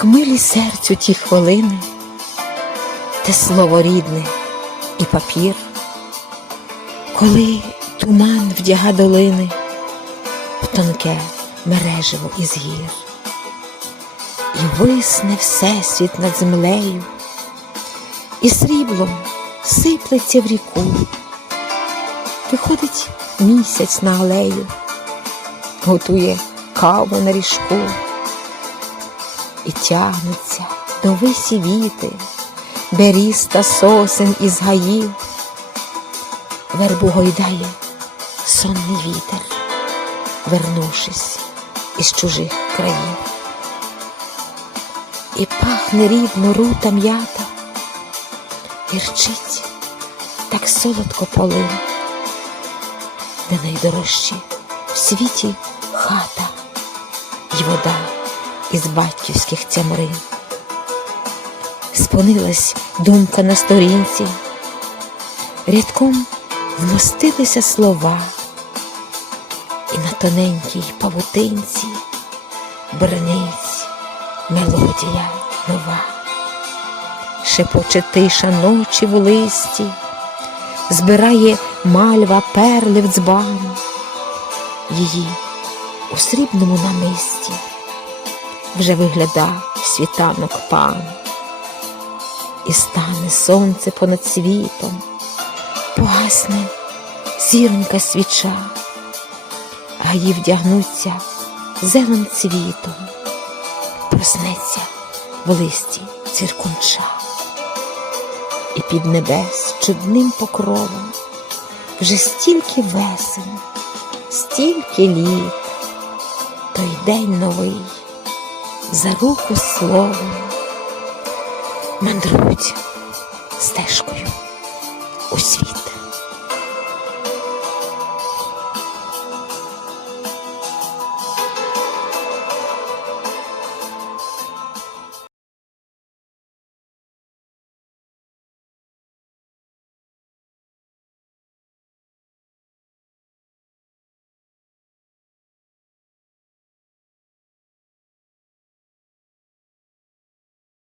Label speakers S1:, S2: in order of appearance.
S1: так милі серцю ті хвилини, те слово рідне і папір, коли туман вдяга долини в тонке мереживо із гір, і висне всесвіт над землею, і сріблом сиплеться в ріку, виходить місяць на алею, готує каву на ріжку і тягнуться до висі віти, беріз та сосен із гаїв, вербу гойдає сонний вітер, вернувшись із чужих країв. І пахне рідно рута м'ята, гірчить так солодко полин, де найдорожчі в світі хата й вода із батьківських цямрин. Спинилась думка на сторінці, рядком вмостилися слова, і на тоненькій павутинці брониць мелодія нова, шепоче тиша ночі в листі, збирає мальва перли в дзбан, її у срібному намисті вже вигляда світанок пан, і стане сонце понад світом, погасне зіронька свіча, гаї вдягнуться зелен цвітом, проснеться в листі циркунча, і під небес чудним покровом вже стільки весен, стільки літ, той день новий за руку словом мандрують стежкою у світ.